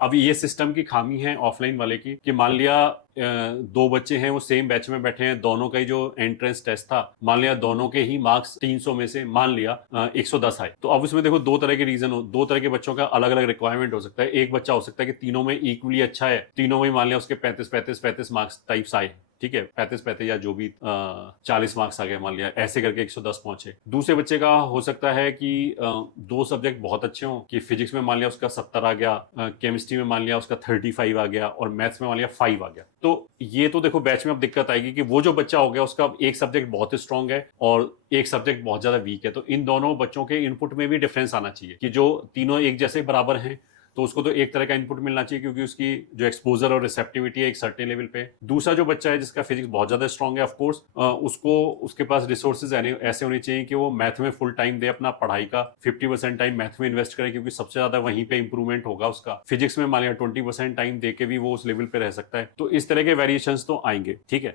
अब ये सिस्टम की खामी है ऑफलाइन वाले की कि मान लिया दो बच्चे हैं, वो सेम बैच में बैठे हैं, दोनों का ही जो एंट्रेंस टेस्ट था, मान लिया दोनों के ही मार्क्स 300 में से मान लिया 110 आए, तो अब उसमें देखो दो तरह के रीजन हो, दो तरह के बच्चों का अलग अलग रिक्वायरमेंट हो सकता है। एक बच्चा हो सकता है कि तीनों में इक्वली अच्छा है, तीनों में मान लिया उसके 35 मार्क्स टाइप्स आए, ठीक है, 35 या जो भी 40 मार्क्स आ गए मान लिया, ऐसे करके 110 पहुंचे। दूसरे बच्चे का हो सकता है कि दो सब्जेक्ट बहुत अच्छे हों, कि फिजिक्स में मान लिया उसका 70 आ गया, केमिस्ट्री में मान लिया उसका 35 आ गया, और मैथ्स में मान लिया 5 आ गया। तो ये तो देखो बैच में अब दिक्कत आएगी कि वो जो बच्चा हो गया उसका अब एक सब्जेक्ट बहुत स्ट्रांग है और एक सब्जेक्ट बहुत ज्यादा वीक है, तो इन दोनों बच्चों के इनपुट में भी डिफरेंस आना चाहिए कि जो तीनों एक जैसे बराबर हैं तो उसको तो एक तरह का इनपुट मिलना चाहिए, क्योंकि उसकी जो एक्सपोजर और रिसेप्टिविटी है एक सर्टेन लेवल पे। दूसरा जो बच्चा है जिसका फिजिक्स बहुत ज्यादा स्ट्रांग है, ऑफ कोर्स उसको उसके पास रिसोर्सेज ऐसे होने चाहिए कि वो मैथ में फुल टाइम दे, अपना पढ़ाई का 50% टाइम मैथ में इन्वेस्ट करे, क्योंकि सबसे ज्यादा वहीं पे इंप्रूवमेंट होगा उसका। फिजिक्स में मान लिया 20% टाइम दे के भी वो उस लेवल पे रह सकता है। तो इस तरह के वेरिएशन तो आएंगे, ठीक है।